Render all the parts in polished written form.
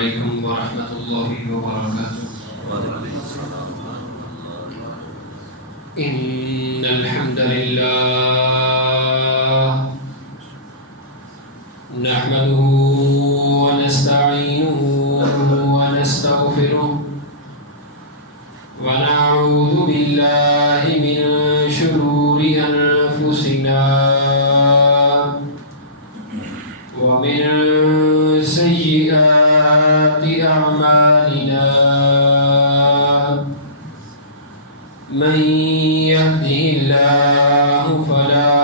عليكم ورحمة الله وبركاته. إن الحمد لله نحمده ونستعينه ونستغفره ونعوذ بالله من شرور أنفسنا ومن سيئات أعمالنا من يهده الله فلا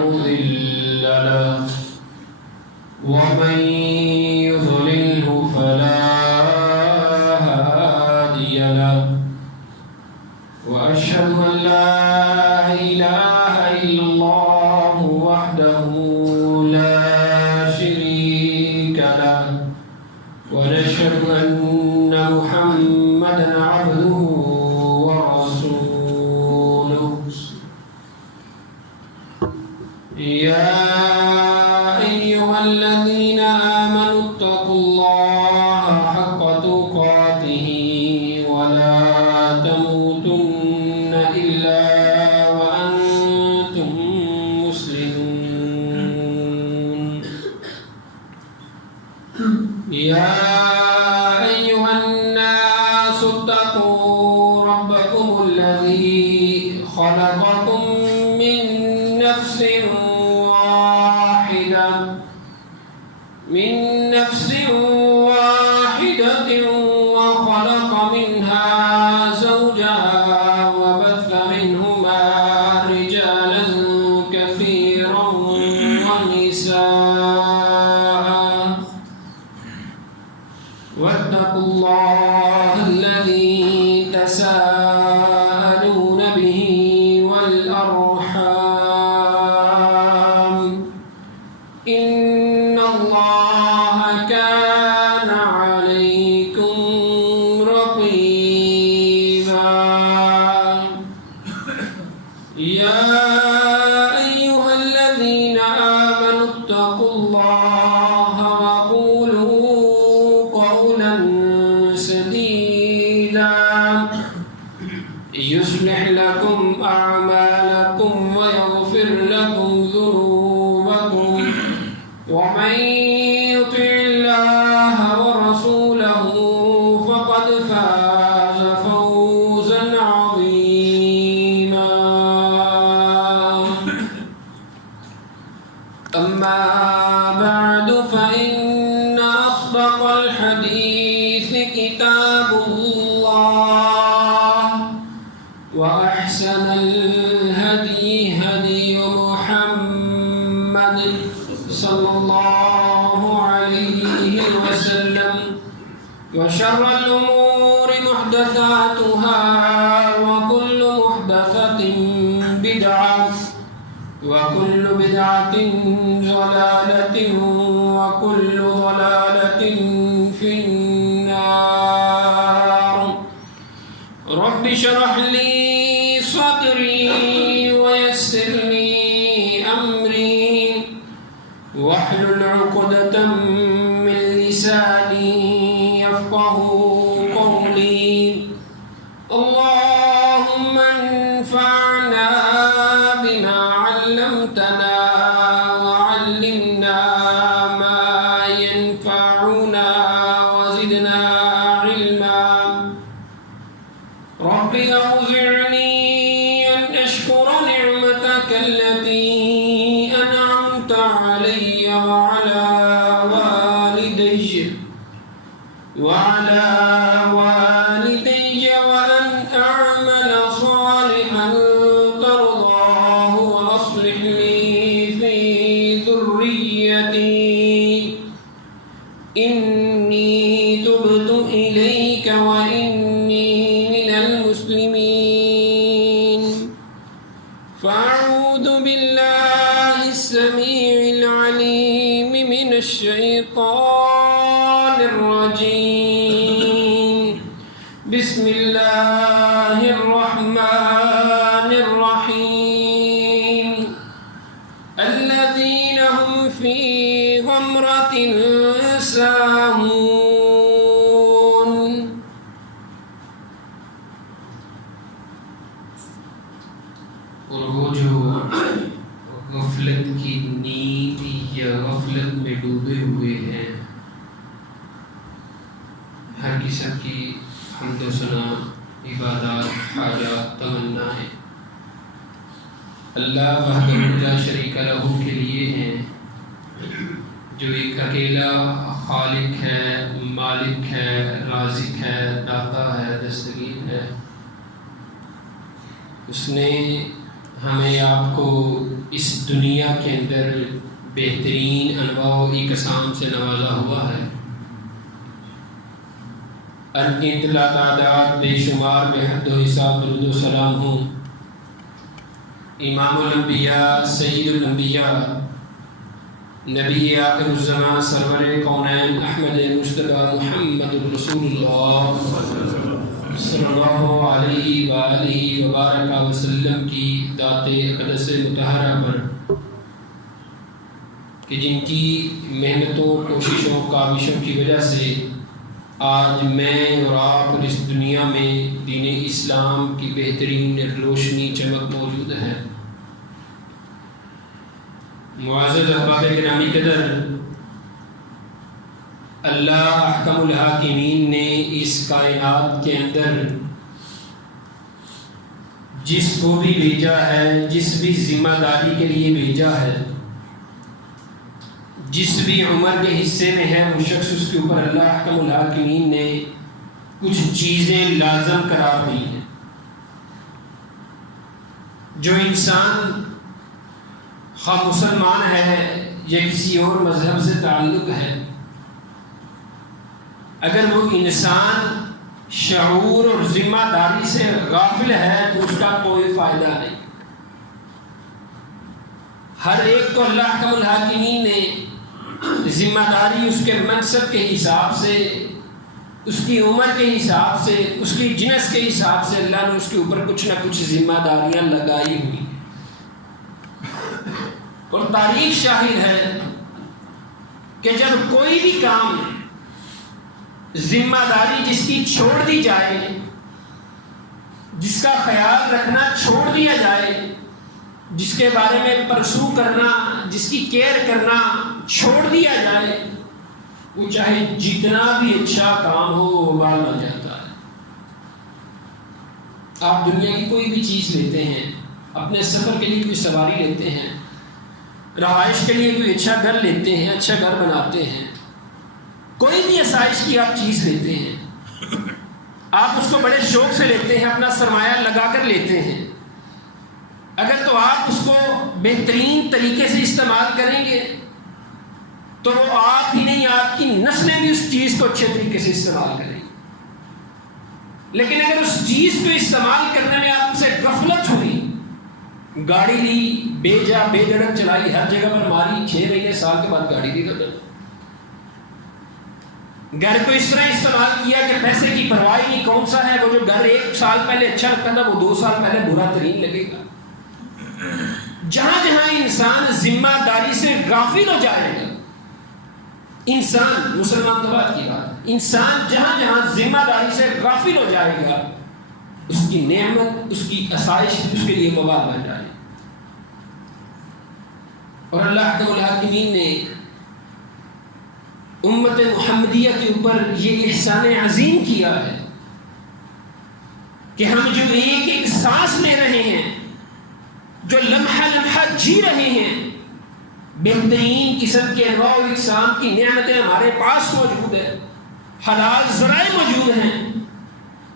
مضل له ومن يضلله فلا هادي له وأشهد أن لا إله إلا الله وحده لا شريك له ونشهد أن محمدا عبده ورسوله. يا أيها الذين آمنوا اتقوا الله حق تقاته ولا تموتن إلا وأنتم مسلمون. يا أيها الناس اتقوا ربكم الذي خلقكم من نفس واحدة وخلق منها زوجها وبث منهما رجالا كثيرا ونساء واتقوا الله الذي تساءلون به والأرحام إن الله كان عليكم رقيبا. يا أيها الذين آمنوا اتقوا الله وقولوا قولا سديدا يصلح لكم أعمالكم ويغفر لكم ذنوبكم ومن يطع الله ورسوله فقد فاز فوزا عظيما. أما بعد فإن أصدق الحديث كتاب الله وأحسن الهدي هدي محمد صلى الله عليه وسلم وشر الأمور محدثاتها وكل محدثة بدعة وكل بدعة ضلالة وكل ضلالة في النار. رب اشرح لي صدري ويسر لي أمري واحلل عقدة من لساني يفقه قولي. اللهم انفعنا بما علمتنا وعلمنا ما ينفعنا وزدنا علما. رب أوزعني أن أشكر نعمتك التي أنعمت علي وعلى والدي وأن أعمل صالحا ترضاه وأصلح لي في ذريتي إني تبت إليك وإني من المسلمين. فأعوذ بالله السميع العليم من الشيطان الرجيم. بسم الله الرحمن الرحيم. الذين هم في غمرة ساهون ہر قسم کی حمد و ثنا، عبادات، حاجات، تمنائیں اللہ وحدہ لا شریک لہ کے لیے ہیں، جو ایک اکیلا خالق ہے، مالک ہے، رازق ہے، داتا ہے، دستگیر ہے۔ اس نے ہمیں آپ کو اس دنیا کے اندر بہترین انواع و اقسام سے نوازا ہوا ہے۔ انگنت لا تعداد، بے شمار، بے حد و حساب درود و سلام ہوں امام الانبیاء، سید الانبیاء، نبی آخر الزمان، سرور کونین، احمد مصطفیٰ، محمد رسول اللہ صلی اللہ علیہ وآلہ وبارک وسلم کی ذات اقدس مطہرہ پر، کہ جن کی محنتوں، کوششوں، کاوشوں کی وجہ سے آج میں اور آپ اور اس دنیا میں دین اسلام کی بہترین روشنی چمک موجود ہے۔ معزز احباب گرامی قدر، اللہ احکم الحاکمین نے اس کائنات کے اندر جس کو بھی بھیجا ہے، جس بھی ذمہ داری کے لیے بھیجا ہے، جس بھی عمر کے حصے میں ہے، وہ شخص اس کے اوپر اللہ احکم الحاکمین نے کچھ چیزیں لازم قرار دی ہیں۔ جو انسان خواہ مسلمان ہے یا کسی اور مذہب سے تعلق ہے، اگر وہ انسان شعور اور ذمہ داری سے غافل ہے تو اس کا کوئی فائدہ نہیں۔ ہر ایک کو اللہ احکم الحاکمین نے ذمہ داری اس کے منصب کے حساب سے، اس کی عمر کے حساب سے، اس کی جنس کے حساب سے اللہ نے اس کے اوپر کچھ نہ کچھ ذمہ داریاں لگائی ہوئی، اور تاریخ شاہد ہے کہ جب کوئی بھی کام ذمہ داری جس کی چھوڑ دی جائے، جس کا خیال رکھنا چھوڑ دیا جائے، جس کے بارے میں پرسو کرنا، جس کی کیئر کرنا چھوڑ دیا جائے، وہ چاہے جتنا بھی اچھا کام ہو وہ وبال بن جاتا ہے۔ آپ دنیا کی کوئی بھی چیز لیتے ہیں، اپنے سفر کے لیے کوئی سواری لیتے ہیں، رہائش کے لیے کوئی اچھا گھر لیتے ہیں، اچھا گھر بناتے ہیں، کوئی بھی آسائش کی آپ چیز لیتے ہیں، آپ اس کو بڑے شوق سے لیتے ہیں، اپنا سرمایہ لگا کر لیتے ہیں۔ اگر تو آپ اس کو بہترین طریقے سے استعمال کریں گے تو وہ آپ ہی نہیں، آپ کی نسلیں بھی اس چیز کو اچھے طریقے سے استعمال کریں گی۔ لیکن اگر اس چیز کو استعمال کرنے میں آپ سے غفلت ہوئی، گاڑی لی، بے جا بے دھڑک چلائی، ہر جگہ پر ماری، 6 مہینے سال کے بعد گاڑی بھی ختم۔ گھر کو اس طرح استعمال کیا کہ پیسے کی پرواہ نہیں، کون سا ہے وہ جو گھر 1 سال پہلے اچھا لگتا تھا وہ 2 سال پہلے برا ترین لگے گا۔ جہاں جہاں انسان ذمہ داری سے غافل ہو جائے گا، انسان، مسلمان تو بات کی بات، انسان جہاں جہاں ذمہ داری سے غافل ہو جائے گا، اس کی نعمت، اس کی آسائش اس کے لیے وبال بن جائے گی۔ اور اللہ احکم الحاکمین نے امت محمدیہ کے اوپر یہ احسان عظیم کیا ہے کہ ہم جو ایک ایک سانس لے رہے ہیں، جو لمحہ لمحہ جی رہے ہیں، بہترین قسم کے انواع و اقسام کی نعمتیں ہمارے پاس موجود ہیں، حلال ذرائع موجود ہیں۔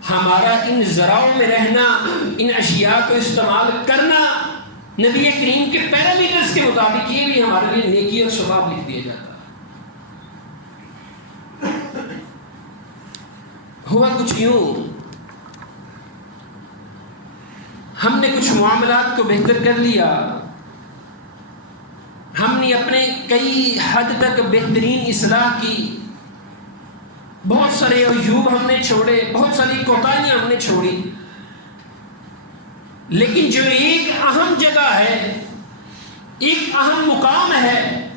ہمارا ان ذرائع میں رہنا، ان اشیاء کو استعمال کرنا نبی کریم کے پیرامیٹرز کے مطابق یہ بھی ہمارے لیے نیکی اور ثواب لکھ دیا جاتا ہے۔ ہوا کچھ یوں، ہم نے کچھ معاملات کو بہتر کر لیا، ہم نے اپنے کئی حد تک بہترین اصلاح کی، بہت سارے عیوب ہم نے چھوڑے، بہت ساری کوتاہیاں ہم نے چھوڑی، لیکن جو ایک اہم جگہ ہے، ایک اہم مقام ہے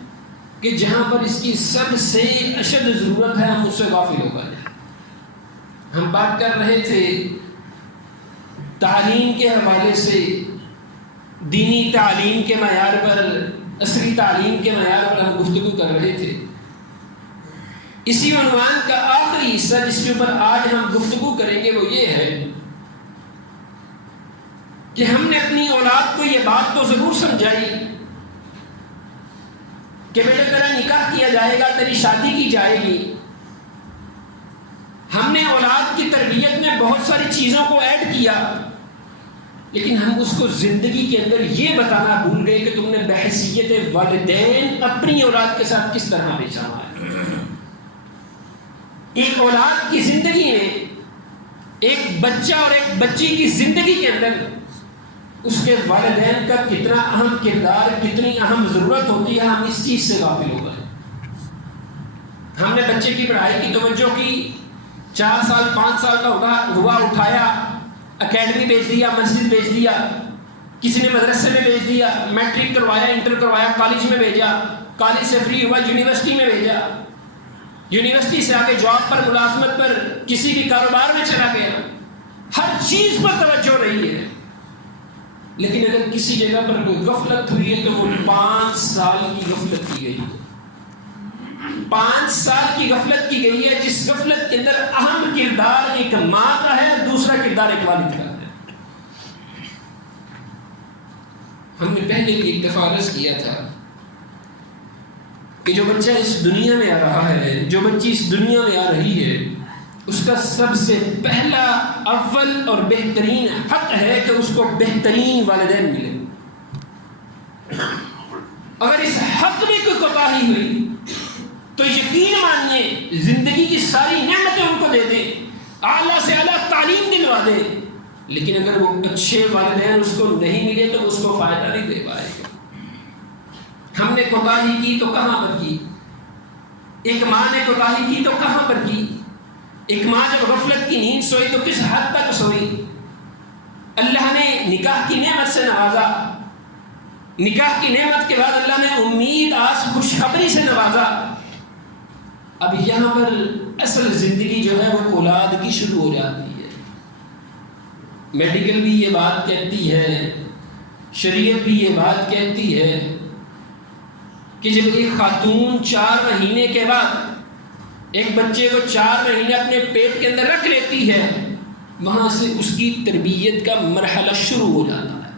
کہ جہاں پر اس کی سب سے اشد ضرورت ہے، ہم اس سے غافل ہو گئے۔ ہم بات کر رہے تھے تعلیم کے حوالے سے، دینی تعلیم کے معیار پر، عصری تعلیم کے معیار پر ہم گفتگو کر رہے تھے اسی عنوان کا آخری حصہ جس کے اوپر آج ہم گفتگو کریں گے وہ یہ ہے کہ ہم نے اپنی اولاد کو یہ بات تو ضرور سمجھائی کہ بیٹے تیرا نکاح کیا جائے گا، تیری شادی کی جائے گی. ہم نے اولاد کی تربیت میں بہت ساری چیزوں کو ایڈ کیا، لیکن ہم اس کو زندگی کے اندر یہ بتانا بھول گئے کہ تم نے بحیثیت والدین اپنی اولاد کے ساتھ کس طرح پیش آنا ہے. ایک اولاد کی زندگی میں ایک بچہ اور ایک بچی کی زندگی کے اندر اس کے والدین کا کتنا اہم کردار، کتنی اہم ضرورت ہوتی ہے، ہم اس چیز سے غافل ہو گئے. ہم نے بچے کی پڑھائی کی توجہ کی، 4 سال 5 سال کا ہوا اٹھایا، اکیڈمی بھیج دیا، مسجد بھیج دیا، کسی نے مدرسے میں بھیج دیا، میٹرک کروایا، انٹر کروایا، کالج میں بھیجا، کالج سے فری ہوا یونیورسٹی میں بھیجا، یونیورسٹی سے آگے جاب پر، ملازمت پر، کسی بھی کاروبار میں چلا گیا. ہر چیز پر توجہ رہی ہے، لیکن اگر کسی جگہ پر کوئی غفلت ہوئی ہے تو وہ 5 سال کی غفلت کی گئی ہے. 5 سال کی غفلت کی گئی ہے، جس غفلت کے اندر اہم کردار ایک ماں کا ہے، دوسرا کردار ایک والد کا ہے. ہم نے پہلے بھی ایک دفعہ عرض کیا تھا کہ جو بچہ اس دنیا میں آ رہا ہے، جو بچی اس دنیا میں آ رہی ہے، اس کا سب سے پہلا اول اور بہترین حق ہے کہ اس کو بہترین والدین ملے. اگر اس حق میں کوئی کوتاہی ہوئی تو یقین مانیے زندگی کی ساری نعمتیں ان کو دے دے، اعلیٰ سے اعلیٰ تعلیم دلوا دے، لیکن اگر وہ اچھے والدین اس کو نہیں ملے تو اس کو فائدہ نہیں دے پائے گا. ہم نے کوتاہی کی تو کہاں پر کی؟ ایک ماں نے کوتاہی کی تو کہاں پر کی؟ ایک ماں جب غفلت کی نیند سوئی تو کس حد تک سوئی؟ اللہ نے نکاح کی نعمت سے نوازا، نکاح کی نعمت کے بعد اللہ نے امید آس خوشخبری سے نوازا. اب یہاں پر اصل زندگی جو ہے وہ اولاد کی شروع ہو جاتی ہے. میڈیکل بھی یہ بات کہتی ہے، شریعت بھی یہ بات کہتی ہے کہ جب ایک خاتون 4 مہینے کے بعد ایک بچے کو 4 مہینے اپنے پیٹ کے اندر رکھ لیتی ہے، وہاں سے اس کی تربیت کا مرحلہ شروع ہو جاتا ہے.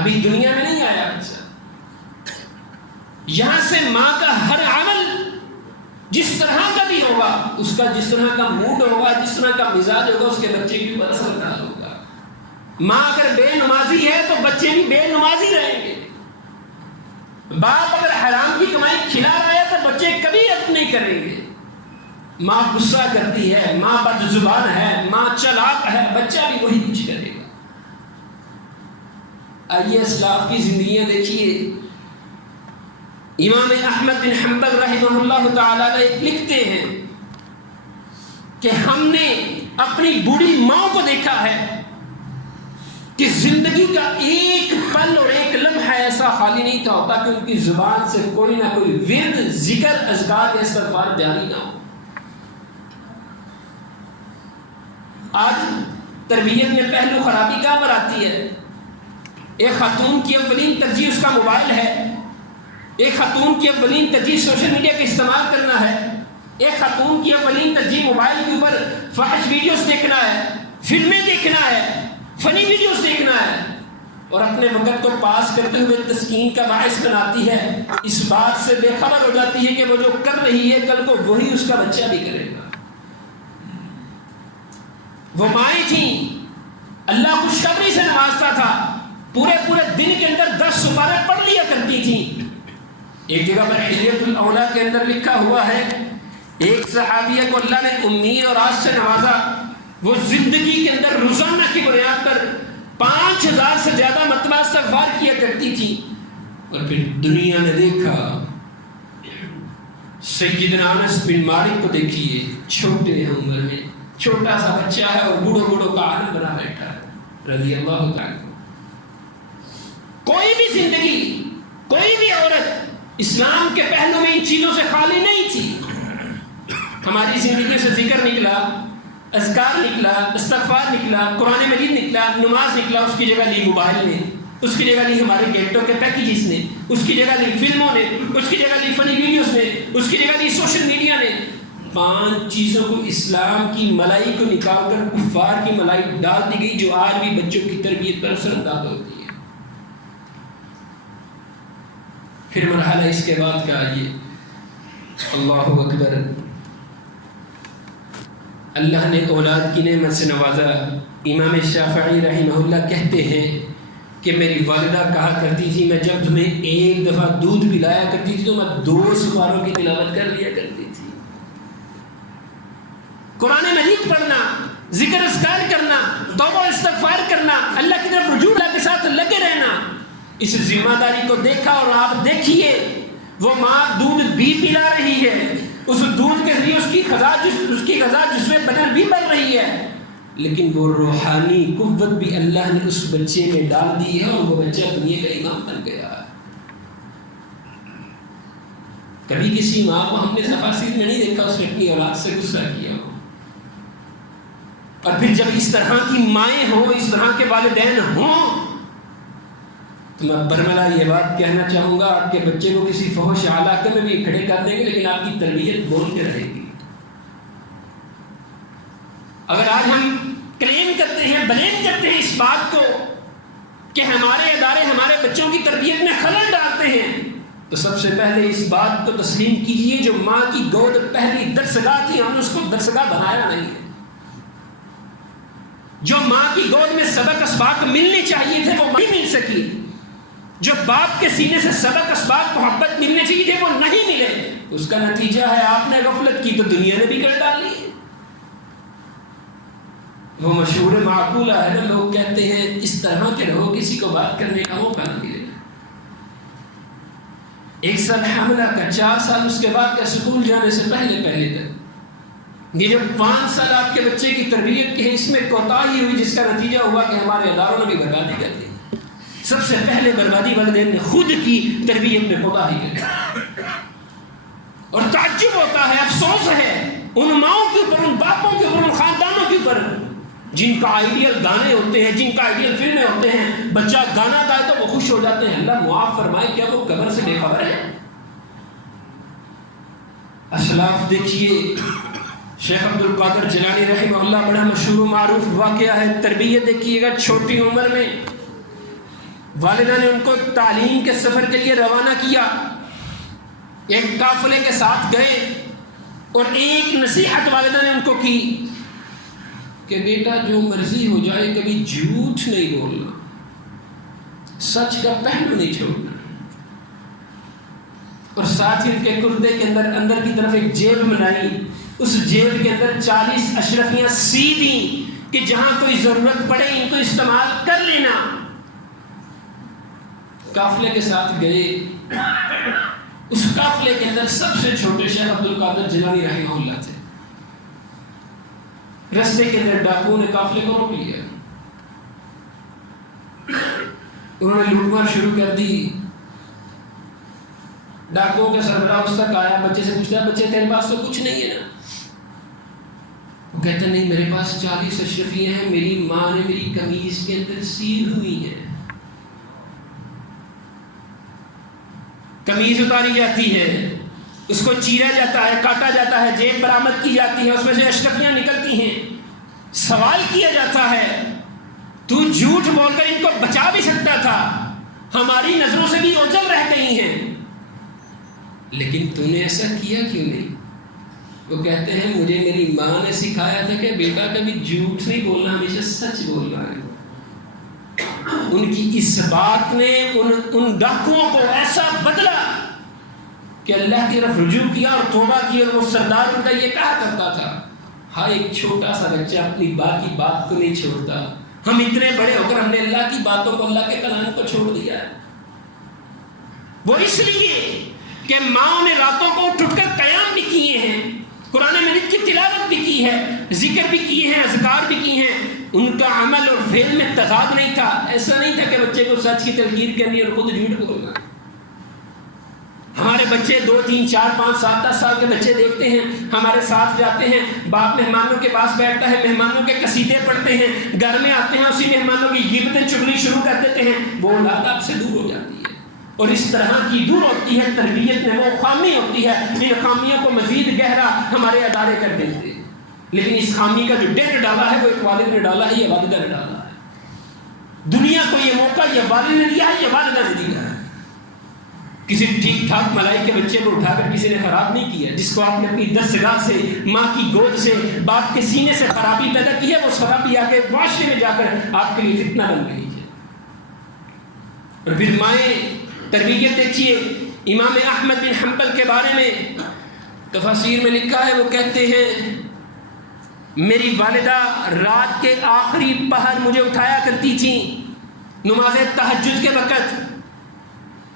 ابھی دنیا میں نہیں آیا بچہ، یہاں سے ماں کا ہر عمل جس طرح کا بھی ہوگا، اس کا جس طرح کا موڈ ہوگا، جس طرح کا مزاج ہوگا، اس کے بچے کے اوپر اثر ڈال ہوگا. ماں اگر بے نمازی ہے تو بچے بھی بے نمازی رہیں گے. باپ اگر حرام کی کمائی کھلا رہا ہے تو بچے کبھی عطف نہیں کریں گے. ماں غصہ کرتی ہے، ماں بد زبان ہے، ماں چلاک ہے، بچہ بھی وہی کچھ کرے گا. آئیے اسلاف کی زندگیاں دیکھیے. امام احمد بن حنبل رحمہ اللہ تعالی لکھتے ہیں کہ ہم نے اپنی بوڑھی ماں کو دیکھا ہے کہ زندگی کا ایک پل اور ایک لمحہ ایسا خالی نہیں تھا ہوتا کہ ان کی زبان سے کوئی نہ کوئی ورد، ذکر، اذکار یا استغفار جاری نہ ہو. آج تربیت میں پہلو خرابی کہاں پر آتی ہے؟ ایک خاتون کی اولین ترجیح اس کا موبائل ہے، ایک خاتون کی اولین ترجیح سوشل میڈیا کا استعمال کرنا ہے، ایک خاتون کی اولین ترجیح موبائل کے اوپر فحش ویڈیوز دیکھنا ہے، فلمیں دیکھنا ہے، فنی ویڈیوز دیکھنا ہے، اور اپنے وقت کو پاس کرتے ہوئے تسکین کا باعث بناتی ہے. اس بات سے بے خبر ہو جاتی ہے کہ وہ جو کر رہی ہے کل کو وہی اس کا بچہ بھی کرے گا. وہ مائیں تھیں، اللہ خوشخبری سے نوازتا تھا، پورے دن کے اندر 10 سپارے پڑھ لیا کرتی تھیں. ایک جگہ پر حلیۃ الاولیاء کے اندر لکھا ہوا ہے ایک صحابیہ کو اللہ نے امید اور آس سے نوازا، وہ زندگی کے اندر روزانہ کی بنیاد پر 5000 سے زیادہ مرتبہ استغفار کیا کرتی تھی. اور پھر دنیا نے دیکھا سیدنا انس بن مالک کو دیکھیے، چھوٹے عمر میں چھوٹا سا بچہ ہے اور بوڑھوں کا عالم بنا بیٹھا ہے رضی اللہ تعالی. کوئی بھی زندگی، کوئی بھی عورت اسلام کے پہلو میں ان چیزوں سے خالی نہیں تھی. ہماری زندگی سے ذکر نکلا، اذکار نکلا، استغفار نکلا، قرآن مجید نکلا، نماز نکلا، اس کی جگہ لی موبائل نے. اس کی جگہ لی ہمارے گیٹوں کے پیکیجز نے، اس کی جگہ لی فلموں نے، اس کی جگہ لی فنی ویڈیوز نے، اس کی جگہ لی سوشل میڈیا نے۔ 5 چیزوں کو اسلام کی ملائی کو نکال کر کفار کی ملائی ڈال دی گئی، جو آج بھی بچوں کی تربیت پر اثر انداز ہوتی ہے۔ پھر مرحلہ اس کے بعد کا آئیے، اللہ اکبر، اللہ نے اولاد کی نعمت سے نوازا۔ امام شافعی رحمہ اللہ کہتے ہیں کہ میری والدہ کہا کرتی تھی میں جب تمہیں ایک دفعہ دودھ پلایا کرتی تھی تو میں 2 سپاروں کی تلاوت کر لیا کرتی تھی۔ قرآن مجید پڑھنا، ذکر اذکار کرنا، توبہ استغفار کرنا، اللہ کی طرف رجوع اللہ کے ساتھ لگے رہنا، اس ذمہ داری کو دیکھا۔ اور آپ دیکھیے وہ ماں دودھ بھی پلا رہی ہے، اس دودھ کے ذریعے اس کی غذا جسم بدن بھی بڑھ رہی ہے، لیکن وہ روحانی قوت بھی اللہ نے اس بچے میں ڈال دی ہے، اور وہ بچہ دنیا کا امام بن گیا۔ کبھی کسی ماں کو ہم نے تفاسیر میں نہیں دیکھا اس نے اپنی اولاد سے غصہ کیا ہو۔ اور پھر جب اس طرح کی مائیں ہوں، اس طرح کے والدین ہوں، تو میں برملا یہ بات کہنا چاہوں گا، آپ کے بچے کو کسی فحش علاقے میں بھی کھڑے کر دیں گے لیکن آپ کی تربیت بول کے رہے گی۔ اگر آج ہم کلیم کرتے ہیں، بلیم کرتے ہیں اس بات کو کہ ہمارے ادارے ہمارے بچوں کی تربیت میں خلل ڈالتے ہیں، تو سب سے پہلے اس بات کو تسلیم کیجیے جو ماں کی گود پہلی درسگاہ تھی، ہم نے اس کو درسگاہ بنایا نہیں ہے۔ جو ماں کی گود میں سبق اسباق ملنے چاہیے تھے وہ نہیں مل سکی، جو باپ کے سینے سے سبق اسباق محبت ملنے چاہیے تھے وہ نہیں ملے، اس کا نتیجہ ہے آپ نے غفلت کی تو دنیا نے بھی کر ڈالی۔ وہ مشہور معقولہ ہے نا، لوگ کہتے ہیں اس طرح کے رہو کسی کو بات کرنے کا موقع نہ ملے۔ 1 سال حملہ کا، 4 سال اس کے بعد کا، اسکول جانے سے پہلے تک، یہ جو 5 سال آپ کے بچے کی تربیت کی ہے اس میں کوتاہی ہوئی، جس کا نتیجہ ہوا کہ ہمارے اداروں نے بھی بربادی کر دی۔ سب سے پہلے بربادی والدین نے خود کی تربیت میں کوتاہی کر، اور تعجب ہوتا ہے، افسوس ہے ان ماؤں کے اوپر، ان باپوں کے اوپر، ان خاندانوں کے اوپر جن کا آئیڈیل گانے ہوتے ہیں، جن کا آئیڈیل فلمیں ہوتے ہیں، بچہ گانا گائے تو وہ خوش ہو جاتے ہیں۔ اللہ معاف فرمائے، کیا وہ قبر سے بے خبر ہے؟ اسلاف دیکھیے، شیخ عبد القادر جیلانی رحمہ اللہ بڑا مشہور و معروف واقعہ ہے، تربیت دیکھیے گا۔ چھوٹی عمر میں والدہ نے ان کو تعلیم کے سفر کے لیے روانہ کیا، ایک قافلے کے ساتھ گئے، اور ایک نصیحت والدہ نے ان کو کی کہ بیٹا جو مرضی ہو جائے کبھی جھوٹ نہیں بولنا، سچ کا پہلو نہیں چھوڑنا۔ اور ساتھ ہی ان کے کرتے کے اندر کی طرف ایک جیب بنائی، اس جیب کے اندر 40 اشرفیاں سی دیں کہ جہاں کوئی ضرورت پڑے ان کو استعمال کر لینا۔ قافلے کے ساتھ گئے، اس قافلے کے اندر سب سے چھوٹے شیخ عبد القادر جیلانی رحمہ اللہ تھے۔ رستے کے اندر ڈاکوؤں نے قافلے کو روک لیا، انہوں نے لوٹ مار شروع کر دی۔ ڈاکوؤں کا سربراہ اس تک آیا، بچے سے پوچھتا ہے بچے تیرے پاس تو کچھ نہیں ہے نا؟ وہ کہتے نہیں میرے پاس 40 اشرفیاں ہیں، میری ماں نے میری قمیض کے اندر سیل ہوئی ہیں۔ قمیض اتاری جاتی ہے، اس کو چیرا جاتا ہے، کاٹا جاتا ہے، جیب برآمد کی جاتی ہے، اس میں سے اشرفیاں نکلتی ہیں۔ سوال کیا جاتا ہے تو جھوٹ بول کر ان کو بچا بھی سکتا تھا، ہماری نظروں سے بھی اوجھل رہ گئی ہیں، لیکن تو نے ایسا کیا کیوں نہیں؟ وہ کہتے ہیں مجھے میری ماں نے سکھایا تھا کہ بیٹا کبھی جھوٹ نہیں بولنا، ہمیشہ سچ بولنا ہے۔ ان کی اس بات نے ان ڈاکوؤں کو ایسا بدلا کہ اللہ کی طرف رجوع کیا اور توبہ کی، اور وہ سردار ان کا یہ کہا کرتا تھا، ہاں ایک چھوٹا سا بچہ اپنی باپ کی بات کو نہیں چھوڑتا، ہم اتنے بڑے ہو کر ہم نے اللہ کی باتوں کو، اللہ کے کلام کو چھوڑ دیا ہے۔ وہ اس لیے کہ ماں نے راتوں کو اٹھ کر قیام بھی کیے ہیں، قرآن مجید کی تلاوت بھی کی ہے، ذکر بھی کیے ہیں، اذکار بھی کیے ہیں، ان کا عمل اور فعل میں تضاد نہیں تھا۔ ایسا نہیں تھا کہ بچے کو سچ کی تلقین کرنی اور خود جھوٹ بولنا۔ ہمارے بچے 2 3 4 5 7 10 سال کے بچے دیکھتے ہیں، ہمارے ساتھ جاتے ہیں، باپ مہمانوں کے پاس بیٹھتا ہے، مہمانوں کے قصیدے پڑھتے ہیں، گھر میں آتے ہیں اسی مہمانوں کی غیبتیں چگلی شروع کر دیتے ہیں، وہ اولاد آپ سے دور ہو جاتی ہے۔ اور اس طرح کی دور ہوتی ہے تربیت میں وہ خامی ہوتی ہے، ان خامیوں کو مزید گہرا ہمارے ادارے کر دیتے ہیں۔ لیکن اس خامی کا جو ڈنڈ ڈالا ہے وہ ایک والد نے ڈالا ہے، یہ والدہ نے ڈالا ہے۔ دنیا کو یہ موقع یہ والد نے دیا ہے، یہ والدہ نے دیا ہے۔ کسی ٹھیک ٹھاک ملائی کے بچے کو اٹھا کر کسی نے خراب نہیں کیا، جس کو آپ نے اپنی دستگاہ سے، ماں کی گود سے، باپ کے سینے سے خرابی پیدا کی ہے، وہ خرابی آ کے معاشرے میں جا کر آپ کے لیے فتنہ بن گئی ہے۔ اور پھر مائیں تربیت دیکھیے، امام احمد بن حنبل کے بارے میں تفاسیر میں لکھا ہے، وہ کہتے ہیں میری والدہ رات کے آخری پہر مجھے اٹھایا کرتی تھیں نماز تہجد کے وقت،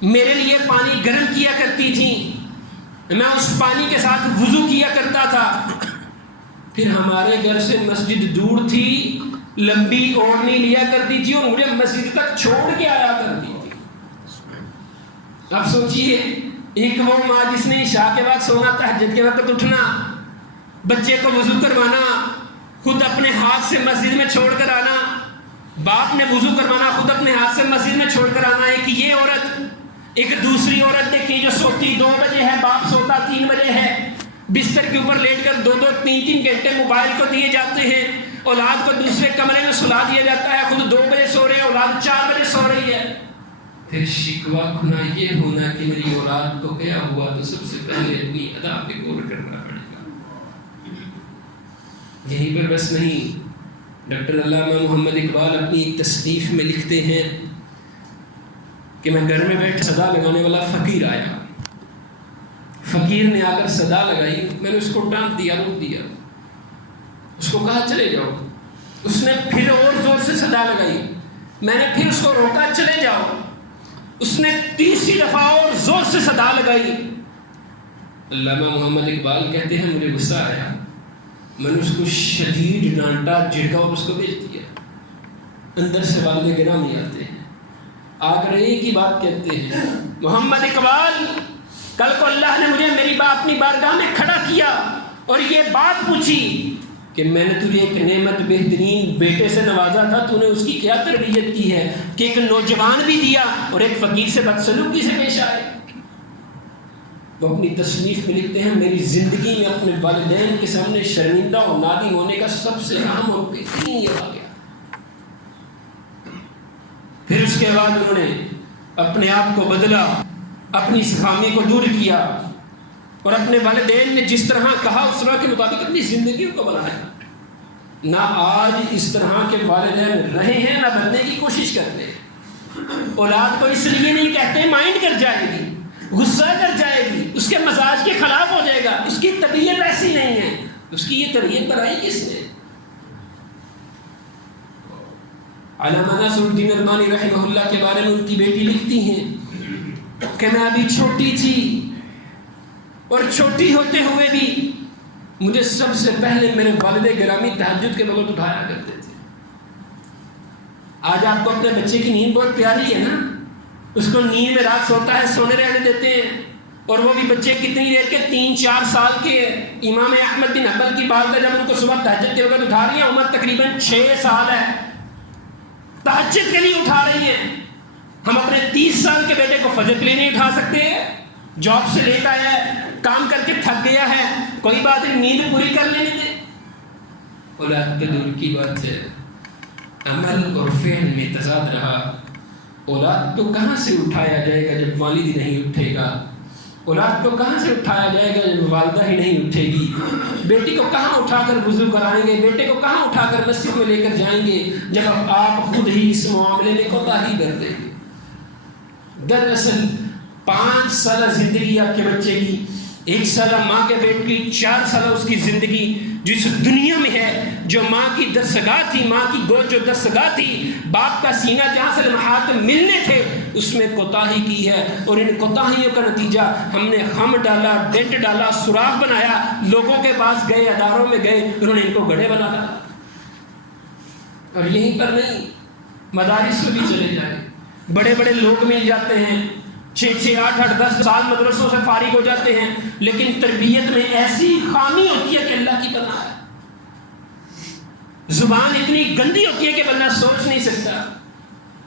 میرے لیے پانی گرم کیا کرتی تھیں، میں اس پانی کے ساتھ وضو کیا کرتا تھا۔ پھر ہمارے گھر سے مسجد دور تھی، لمبی اوڑھنی لیا کرتی تھی اور مجھے مسجد تک چھوڑ کے آیا کرتی تھی۔ اب سوچئے، ایک وہ ماں جس نے عشاء کے بعد سونا، تہجد کے وقت اٹھنا، بچے کو وضو کروانا، خود اپنے ہاتھ سے مسجد میں چھوڑ کر آنا، باپ نے وضو کروانا، خود اپنے ہاتھ سے مسجد میں چھوڑ کر آنا۔ ایک یہ عورت، ایک دوسری عورت دیکھیے جو سوتی 2 بجے ہے، باپ سوتا 3 بجے ہے، بستر کے اوپر لیٹ کر 2 3 گھنٹے موبائل کو دیے جاتے ہیں، اولاد کو دوسرے کمرے میں سلا دیا جاتا ہے، خود 2 بجے سو رہے ہیں، اولاد 4 بجے سو رہی ہے۔ پھر شکوہ کھنا یہ ہونا کہ میری اولاد کو کیا ہوا، تو سب سے پہلے اپنی ادا پہ غور کرنا پڑے گا۔ یہیں پر بس نہیں، ڈاکٹر علامہ محمد اقبال اپنی ایک تصنیف میں لکھتے ہیں کہ میں گھر میں بیٹھ صدا لگانے والا فقیر آیا، فقیر نے آ کر صدا لگائی، میں نے اس کو ڈانٹ دیا، روک دیا، اس کو کہا چلے جاؤ، اس نے پھر اور زور سے صدا لگائی، میں نے پھر اس کو روکا چلے جاؤ، اس نے 30 دفعہ اور زور سے صدا لگائی۔ علامہ محمد اقبال کہتے ہیں مجھے غصہ آیا، میں نے اس کو شدید ڈانٹا، جھڑکا اور اس کو بھیج دیا۔ اندر سے والد گرامی آتے ہیں، آ کر ایک ہی بات کہتے ہیں، محمد اقبال، کل کو اللہ نے مجھے میری اپنی بارگاہ میں کھڑا کیا اور یہ بات پوچھی کہ میں نے تجھے ایک نعمت بہترین بیٹے سے نوازا تھا، تو نے اس کی کیا تربیت کی ہے کہ ایک نوجوان بھی دیا اور ایک فقیر سے بدسلوکی سے پیش آئے۔ وہ اپنی تصنیف میں لکھتے ہیں میری زندگی میں اپنے والدین کے سامنے شرمندہ اور نادم ہونے کا سب سے اہم اور بہترین یہ آ گیا۔ پھر اس کے بعد انہوں نے اپنے آپ کو بدلا، اپنی اس خامی کو دور کیا اور اپنے والدین نے جس طرح کہا اس طرح کے مطابق اپنی زندگیوں کو بنایا۔ نہ آج اس طرح کے والدین رہے ہیں، نہ بننے کی کوشش کرتے ہیں۔ اولاد کو اس لیے نہیں کہتے مائنڈ کر جائے گی، غصہ کر جائے گی، اس کے مزاج کے خلاف ہو جائے گا، اس کی طبیعت ایسی نہیں ہے، اس کی یہ طبیعت بنائی کس نے؟ علامہ ناصر الدین البانی رحمہ اللہ کے بارے میں ان کی بیٹی لکھتی ہیں کہ میں ابھی چھوٹی تھی اور چھوٹی ہوتے ہوئے بھی مجھے سب سے پہلے میرے والد گرامی تہجد کے وقت اٹھایا کرتے تھے۔ آج آپ کو اپنے بچے کی نیند بہت پیاری ہے نا، اس کو نیند میں رات سوتا ہے، سونے رہنے دیتے ہیں، اور وہ بھی بچے کتنی دیر کے 3-4 سال کے۔ امام احمد بن حنبل کی بات ہے، جب ان کو صبح تہجد کے وقت اٹھا رہی ہیں، عمر تقریباً 6 سال ہے، تہجد کے لیے اٹھا رہی ہیں۔ ہم اپنے 30 سال کے بیٹے کو فجر کے لیے نہیں اٹھا سکتے، جاب سے لیٹ آیا ہے، کام کر کے تھک گیا ہے، کوئی بات نہیں، نیند پوری کر لینے دیں۔ اولاد کے دور کی بات ہے، عمل اور فعل میں تضاد رہا۔ اولاد کو کہاں سے اٹھایا جائے گا جب والد ہی نہیں اٹھے گا؟ اولاد کو کہاں سے اٹھایا جائے گا جب والدہ ہی نہیں اٹھے گی؟ بیٹی کو کہاں اٹھا کر وضو کرائیں گے؟ بیٹے کو کہاں اٹھا کر مسجد میں لے کر جائیں گے جب آپ خود ہی اس معاملے میں کوتاہی کر دیں گے؟ دراصل 5 سالہ زندگی آپ کے بچے کی، 1 سالہ ماں کے پیٹ کی، 4 سالہ اس کی زندگی جس دنیا میں ہے، جو ماں کی دستگاہ تھی، ماں کی گود جو دستگاہ تھی، باپ کا سینہ جہاں سے لمحات ملنے تھے، اس میں کوتاہی کی ہے، اور ان کوتاہیوں کا نتیجہ ہم نے خم ڈالا، ڈنٹ ڈالا، سوراخ بنایا، لوگوں کے پاس گئے، اداروں میں گئے، انہوں نے ان کو گڑھے بنا ڈالا۔ اور یہیں پر نہیں، مدارس میں بھی چلے جائیں، بڑے بڑے لوگ مل جاتے ہیں، 6 8 8 10 سال مدرسوں سے فارغ ہو جاتے ہیں، لیکن تربیت میں ایسی خامی ہوتی ہے کہ اللہ کی پناہ ہے۔ زبان اتنی گندی ہوتی ہے کہ بندہ سوچ نہیں سکتا۔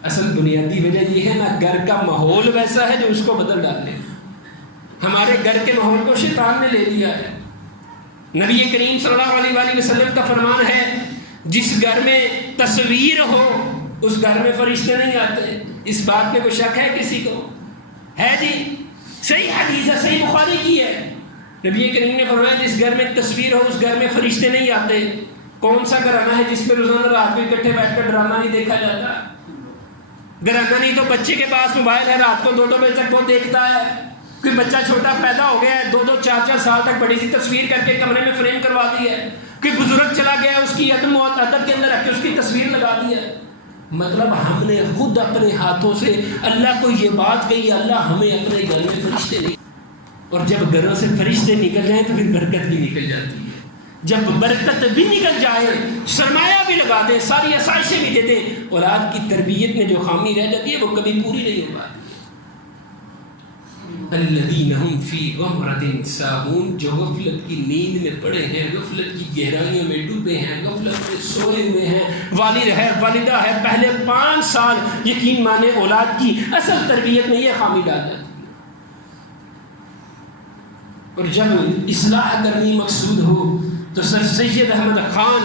اصل بنیادی وجہ یہ ہے نا، گھر کا ماحول ویسا ہے جو اس کو بدل ڈالے۔ ہمارے گھر کے ماحول کو شیطان نے لے لیا ہے۔ نبی کریم صلی اللہ علیہ وآلہ وسلم کا فرمان ہے، جس گھر میں تصویر ہو اس گھر میں فرشتے نہیں آتے۔ اس بات میں کوئی شک ہے کسی کو؟ ہے جی، صحیح حدیث ہے، صحیح بخاری کی ہے۔ نبی کریم نے فرمایا جس گھر میں تصویر ہو اس گھر میں فرشتے نہیں آتے۔ کون سا گھرانہ ہے جس میں روزانہ رات کو اکٹھے بیٹھ کر ڈرامہ نہیں دیکھا جاتا؟ گھرانہ نہیں تو بچے کے پاس موبائل ہے، رات کو 2 بجے تک وہ دیکھتا ہے۔ کوئی بچہ چھوٹا پیدا ہو گیا ہے، 2 4 سال تک بڑی سی تصویر کر کے کمرے میں فریم کروا دی ہے۔ کوئی بزرگ چلا گیا ہے، اس کی عدم و عدد کے اندر رکھ کے اس کی تصویر لگا دی ہے۔ مطلب ہم نے خود اپنے ہاتھوں سے اللہ کو یہ بات کہی، اللہ ہمیں اپنے گھر میں فرشتے نہیں، اور جب گھروں سے فرشتے نکل جائیں تو پھر برکت بھی نکل جاتی ہے۔ جب برکت بھی نکل جائے، سرمایہ بھی لگا دیں، ساری آسائشیں بھی دے دیں، اولاد کی تربیت میں جو خامی رہ جاتی ہے وہ کبھی پوری نہیں ہو پاتی۔ الذین هم فی غمرۃ ساہون، جو غفلت کی نیند میں پڑے ہیں، غفلت کی گہرائیوں میں ڈوبے ہیں، غفلت میں سوئے ہوئے ہیں۔ والد ہے، والدہ ہے، پہلے 5 سال یقین مانے اولاد کی اصل تربیت میں یہ خامی ڈال جاتی ہے، اور جب اصلاح کرنی مقصود ہو تو سر سید احمد خان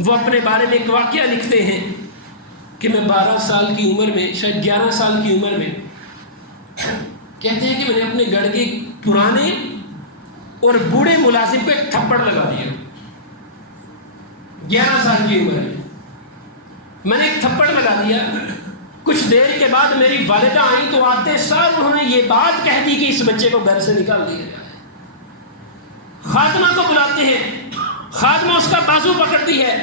وہ اپنے بارے میں ایک واقعہ لکھتے ہیں کہ میں 12 سال کی عمر میں، شاید 11 سال کی عمر میں، کہتے ہیں کہ میں نے اپنے گھر کے پرانے اور بوڑھے ملازم کو ایک تھپڑ لگا دیا۔ 11 سال کی عمر میں نے ایک تھپڑ لگا دیا۔ کچھ دیر کے بعد میری والدہ آئیں تو آتے ساتھ انہوں نے یہ بات کہہ دی کہ اس بچے کو گھر سے نکال دیا جائے۔ خادمہ کو بلاتے ہیں، خادمہ اس کا بازو پکڑتی ہے،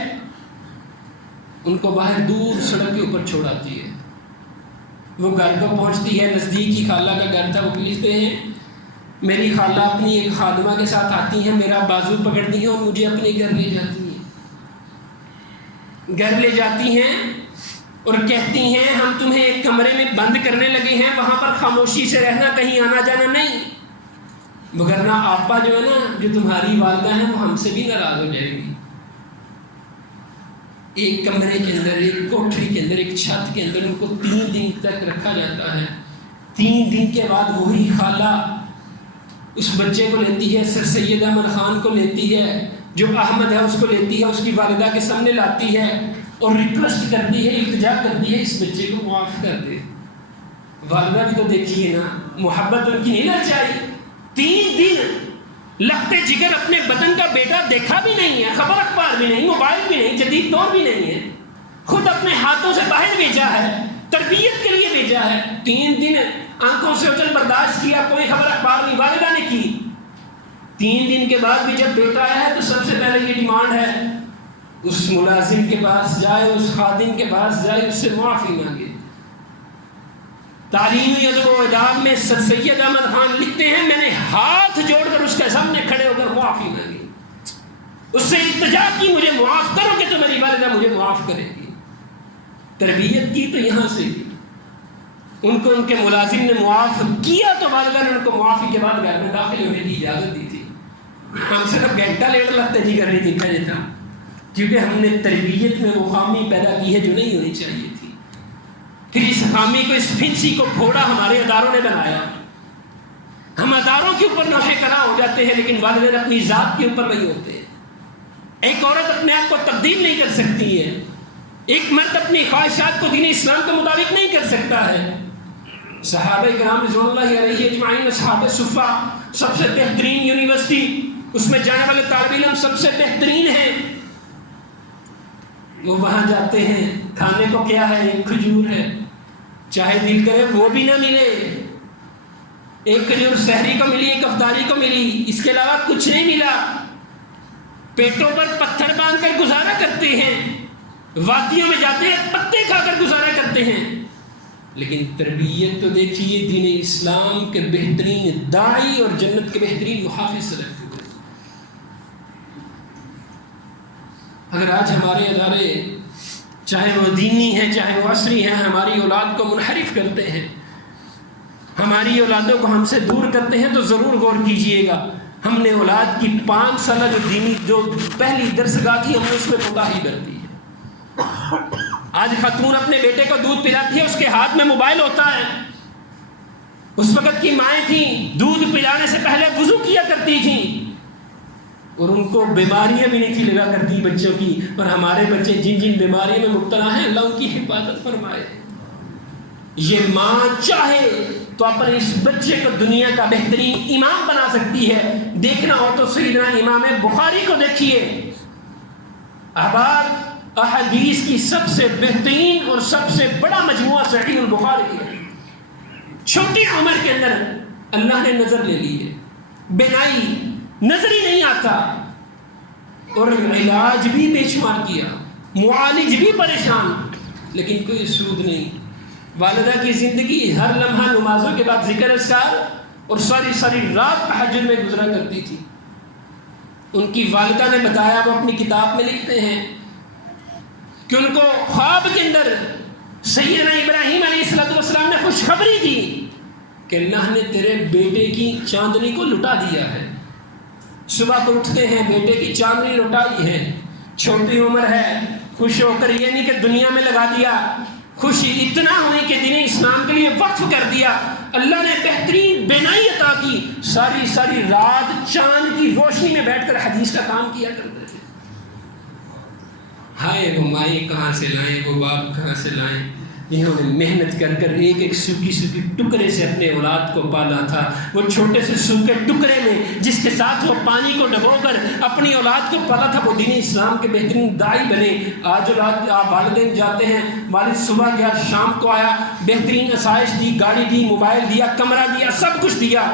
ان کو باہر دور سڑک کے اوپر چھوڑاتی ہے۔ وہ گھر کو پہنچتی ہے، نزدیک کی خالہ کا گھر تھا، وہ پوچھتے ہیں، میری خالہ اپنی ایک خادمہ کے ساتھ آتی ہیں، میرا بازو پکڑتی ہیں اور مجھے اپنے گھر لے جاتی ہیں۔ گھر لے جاتی ہیں اور کہتی ہیں ہم تمہیں ایک کمرے میں بند کرنے لگے ہیں، وہاں پر خاموشی سے رہنا، کہیں آنا جانا نہیں، وگرنہ آپا جو ہے نا، جو تمہاری والدہ ہیں، وہ ہم سے بھی ناراض ہو جائے گی۔ ایک کمرے کے اندر، ایک کوٹری کے اندر، ایک چھت کے اندر ان کو 3 دن تک رکھا جاتا ہے۔ 3 دن کے بعد وہی خالہ اس بچے کو لیتی ہے، سر سید احمد خان کو لیتی ہے، جو احمد ہے اس کو لیتی ہے، اس کی والدہ کے سامنے لاتی ہے اور ریکویسٹ کرتی ہے، التجا کرتی ہے، اس بچے کو معاف کر دے۔ والدہ بھی تو دیکھیے نا، محبت ان کی نہیں للچائی۔ 3 دن لگتے جگر اپنے بدن کا بیٹا دیکھا بھی نہیں ہے، خبر اخبار بھی نہیں، موبائل بھی نہیں، جدید دور بھی نہیں ہے، خود اپنے ہاتھوں سے باہر بھیجا ہے، تربیت کے لیے بھیجا ہے۔ 3 دن آنکھوں سے اوجھل برداشت کیا، کوئی خبر اخبار نہیں، والدہ نے کی۔ 3 دن کے بعد بھی جب بیٹا آیا ہے تو سب سے پہلے یہ ڈیمانڈ ہے، اس ملازم کے پاس جائے، اس خادم کے پاس جائے، اس سے معافی مانگے۔ تعلیمی ادب و آداب میں سر سید احمد خان لکھتے ہیں، میں نے ہاتھ جوڑ کر اس کے سامنے کھڑے ہو کر معافی مانگی، اس سے التجا کی، مجھے معاف کرو کہ تو میری والدہ مجھے معاف کرے گی۔ تربیت کی تو یہاں سے کی، ان کو ان کے ملازم نے معاف کیا تو والدہ نے ان کو معافی کے بعد گھر میں داخل ہونے کی اجازت دی تھی۔ ہم صرف گھنٹہ لیٹ لگتے جی گھر نہیں دیکھا جاتا، کیونکہ ہم نے تربیت میں وہ خامی پیدا کی ہے جو نہیں ہونی چاہیے تھی۔ پھر اس خامی کو، اس پھنسی کو پھوڑا ہمارے اداروں نے بنایا۔ ہم اداروں کے اوپر نوحے کراں ہو جاتے ہیں، لیکن والدین اپنی ذات کے اوپر نہیں ہوتے۔ ایک عورت اپنے آپ کو تبدیل نہیں کر سکتی ہے، ایک مرد اپنی خواہشات کو دین اسلام کے مطابق نہیں کر سکتا ہے۔ صحابہ کرام رضوان اللہ علیہ اجمعین، اصحاب صفہ، سب سے بہترین یونیورسٹی، اس میں جانے والے طالب علم سب سے بہترین ہیں، وہ وہاں جاتے ہیں، کھانے کو کیا ہے؟ ایک کھجور ہے، چاہے دل کرے وہ بھی نہ ملے، ایک کھجور سحری کو ملی، ایک افطاری کو ملی، اس کے علاوہ کچھ نہیں ملا۔ پیٹوں پر پتھر باندھ کر گزارا کرتے ہیں، وادیوں میں جاتے ہیں، پتے کھا کر گزارا کرتے ہیں، لیکن تربیت تو دیکھیے، دین اسلام کے بہترین داعی اور جنت کے بہترین محافظ رکھتے ہیں۔ اگر آج ہمارے ادارے چاہے وہ دینی ہیں چاہے وہ عصری ہیں، ہماری اولاد کو منحرف کرتے ہیں، ہماری اولادوں کو ہم سے دور کرتے ہیں تو ضرور غور کیجئے گا. ہم نے اولاد کی 5 سالہ جو پہلی درسگاہ تھی ہم نے اس میں کوتاہی کر دی ہے. آج خاتون اپنے بیٹے کو دودھ پلاتی ہے، اس کے ہاتھ میں موبائل ہوتا ہے. اس وقت کی مائیں تھیں دودھ پلانے سے پہلے وضو کیا کرتی تھیں اور ان کو بیماریاں بھی نہیں تھی لگا کرتی بچوں کی. پر ہمارے بچے جن جن بیماریوں میں مبتلا ہیں اللہ ان کی حفاظت فرمائے. یہ ماں چاہے تو اپنے اس بچے کو دنیا کا بہترین امام بنا سکتی ہے. دیکھنا ہو تو سیدنا امام بخاری کو دیکھیے. احباب، احادیث کی سب سے بہترین اور سب سے بڑا مجموعہ صحیح البخاری ہے. چھوٹی عمر کے اندر اللہ نے نظر لے لی ہے، بینائی، نظر ہی نہیں آتا، اور علاج بھی بے شمار کیا، معالج بھی پریشان، لیکن کوئی سود نہیں. والدہ کی زندگی ہر لمحہ نمازوں کے بعد ذکر اذکار اور ساری ساری رات تہجد میں گزرا کرتی تھی. ان کی والدہ نے بتایا، وہ اپنی کتاب میں لکھتے ہیں کہ ان کو خواب کے اندر سیدنا ابراہیم علیہ السلام نے خوشخبری دی کہ اللہ نے تیرے بیٹے کی چاندنی کو لٹا دیا ہے. صبح کو اٹھتے ہیں بیٹے کی چاندنی لٹائی ہے، چھوٹی عمر ہے، خوش ہو کر یہ نہیں کہ دنیا میں لگا دیا، خوشی اتنا ہوئی کہ دین اسلام کے لیے وقف کر دیا. اللہ نے بہترین بینائی عطا کی، ساری ساری رات چاند کی روشنی میں بیٹھ کر حدیث کا کام کیا کرتے تھے. ہائے وہ مائیں کہاں سے لائیں، وہ باپ کہاں سے لائیں، جنہوں نے محنت کر کر ایک ایک سوکھی سوکھی ٹکڑے سے اپنے اولاد کو پالا تھا. وہ چھوٹے سے سوکھے ٹکڑے میں جس کے ساتھ وہ پانی کو ڈبو کر اپنی اولاد کو پالا تھا، وہ دین اسلام کے بہترین داعی بنے. آج اولاد آپ والدین جاتے ہیں، والد صبح گیا شام کو آیا، بہترین آسائش دی، گاڑی دی، موبائل دیا، کمرہ دیا، سب کچھ دیا،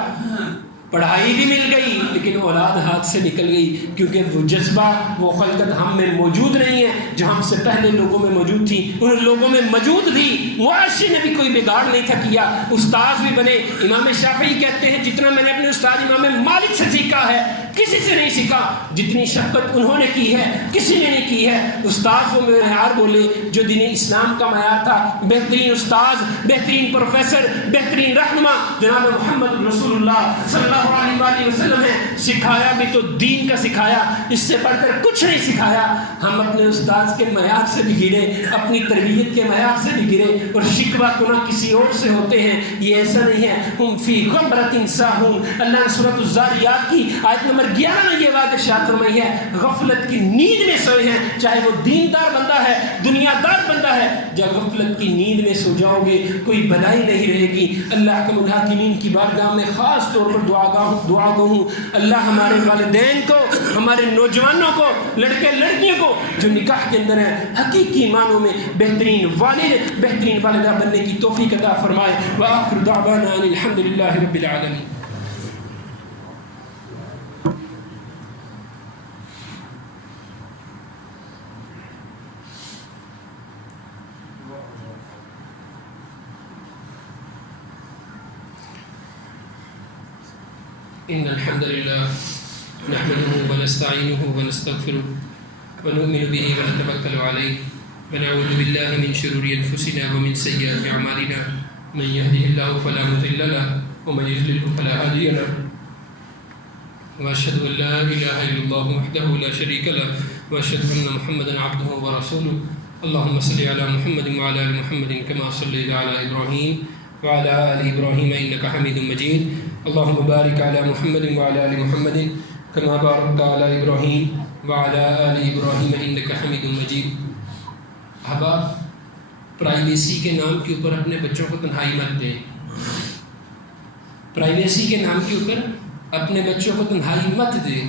پڑھائی بھی مل گئی، لیکن اولاد ہاتھ سے نکل گئی کیونکہ وہ جذبہ، وہ خلقت ہم میں موجود نہیں ہے جو ہم سے پہلے لوگوں میں موجود تھی. ان لوگوں میں موجود تھی، معاشرے نے بھی کوئی بگاڑ نہیں تھا کیا، استاد بھی بنے. امام شافعی کہتے ہیں جتنا میں نے اپنے استاد امام مالک سے سیکھا ہے کسی سے نہیں سیکھا، جتنی شفقت انہوں نے کی ہے کسی نے نہیں کی ہے. استاد وہ معیار بولے جو دین اسلام کا معیار تھا. بہترین استاد، بہترین پروفیسر، بہترین رہنما جناب محمد رسول اللہ صلی اللہ علیہ وآلہ وسلم ہے. سکھایا بھی تو دین کا سکھایا، اس سے بڑھ کر کچھ نہیں سکھایا. ہم اپنے استاد کے معیار سے بھی گرے، اپنی تربیت کے معیار سے بھی گرے، اور شکوہ گناہ کسی اور سے ہوتے ہیں. یہ ایسا نہیں ہے. ہم فی غمرۃ ساہون، اللہ نے سورۃ الذاریات کی آیت نمبر 11 میں یہ بات ارشاد فرمائی ہے، غفلت کی نیند میں سوئے ہیں. چاہے وہ دیندار بندہ ہے، دنیا دار بندہ ہے، جب غفلت کی نیند میں سو جاؤ گے کوئی بھلائی نہیں رہے گی. اللہ احکم الحاکمین کی بارگاہ میں خاص طور پر دعا گو ہوں، اللہ ہمارے والدین کو، ہمارے نوجوانوں کو، لڑکے لڑکیوں کو جو نکاح کے اندر ہیں حقیقی معنوں میں بہترین والد، بہترین والدہ بننے کی توفیق عطا فرمائے. وآخر دعوانا ان الحمد للہ رب العالمین. إن الحمد لله نحمده ونستعينه ونستغفره ونؤمن به ونتوكل عليه ونعوذ بالله من شرور أنفسنا ومن سيئات أعمالنا من يهده الله فلا مضل له ومن يضلل فلا هادي له وأشهد أن لا إله إلا الله وحده لا شريك له وأشهد أن محمدا عبده ورسوله. اللهم صل على محمد وعلى آل محمد كما صليت على إبراهيم وعلى آل إبراهيم إنك حميد مجيد. اللهم بارك على محمد وعلى آل محمد كما باركت على إبراهيم وعلى آل إبراهيم إنك حميد مجيد. احباب، پرائیویسی کے نام کے اوپر اپنے بچوں کو تنہائی مت دیں. پرائیویسی کے نام کے اوپر اپنے بچوں کو تنہائی مت دیں.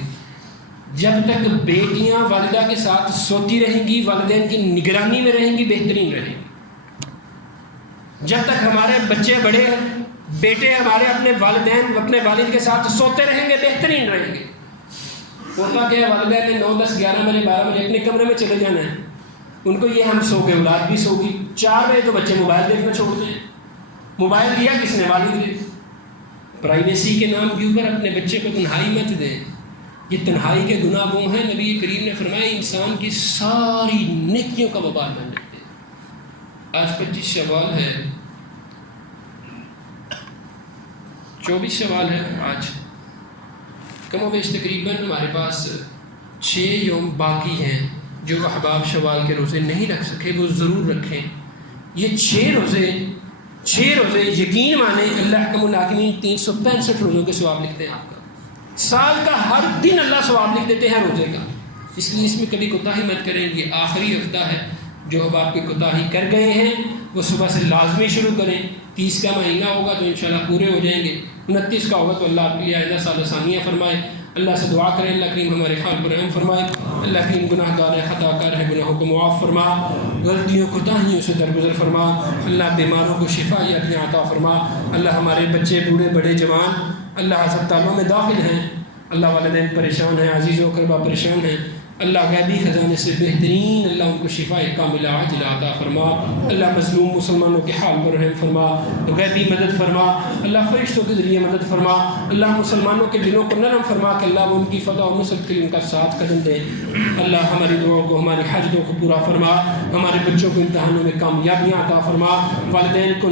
جب تک بیٹیاں والدہ کے ساتھ سوتی رہیں گی، والدین کی نگرانی میں رہیں گی، بہترین رہیں گی. جب تک ہمارے بچے بڑے بیٹے ہمارے اپنے والدین اپنے والد کے ساتھ سوتے رہیں گے، بہترین رہیں گے. ہوتا کہ والدین نے 9 10 11 بجے 12 بجے اپنے کمرے میں چلے جانا ہے، ان کو یہ ہم سو گئے، اولاد بھی سو گئی. 4 بجے تو بچے موبائل دیکھنا چھوڑتے ہیں. موبائل دیا کس نے؟ والد نے. پرائیویسی کے نام کے اوپر اپنے بچے کو تنہائی مت دیں. یہ تنہائی کے گناہ وہ ہیں نبی کریم نے فرمایا انسان کی ساری نیکیوں کا وبال بن جاتے ہیں. آج 25 شوال ہے، 24 شوال ہے آج، کم و بیش تقریباً ہمارے پاس 6 یوم باقی ہیں۔ جو احباب شوال کے روزے نہیں رکھ سکے وہ ضرور رکھیں۔ یہ 6 روزے یقین مانیں اللہ حکم الحاکمین 365 روزوں کے ثواب لکھتے ہیں آپ کا، سال کا ہر دن اللہ ثواب لکھ دیتے ہیں روزے کا، اس لیے اس میں کبھی کوتاہی مت کریں۔ یہ آخری ہفتہ ہے، جو اب آپ کی کوتاہی کر گئے ہیں وہ صبح سے لازمی شروع کریں۔ 30 کا مہینہ ہوگا تو انشاءاللہ پورے ہو جائیں گے، 29 کا ہوگا تو اللہ آپ کے لیے آئندہ سال آسانیاں فرمائے۔ اللہ سے دعا کریں اللہ کریم ہمارے حال پر رحم فرمائے، اللہ کریم گناہ گار ہے، خطا کار ہے، گناہوں کو معاف فرما، غلطیوں کوتاہیوں سے درگزر فرما، اللہ بیماروں کو شفا یابیاں عطا فرما۔ اللہ ہمارے بچے بوڑھے بڑے جوان اللہ ہسپتالوں میں داخل ہیں، اللہ والدین پریشان ہیں، عزیز و اقربا پریشان ہیں، اللہ غیبی خزانے سے بہترین اللہ ان کو شفا کاملہ عاجلہ عطا فرما۔ اللہ مظلوم مسلمانوں کے حال پر رحم فرما، غیبی مدد فرما، اللہ فرشتوں کے ذریعے مدد فرما، اللہ مسلمانوں کے دلوں کو نرم فرما کہ اللہ وہ ان کی فتح و نصرت کے لیے ان کا ساتھ قدم دے۔ اللہ ہماری دعاؤں کو ہماری حاجتوں کو پورا فرما، ہمارے بچوں کو امتحانوں میں کامیابیاں عطا فرما، والدین کو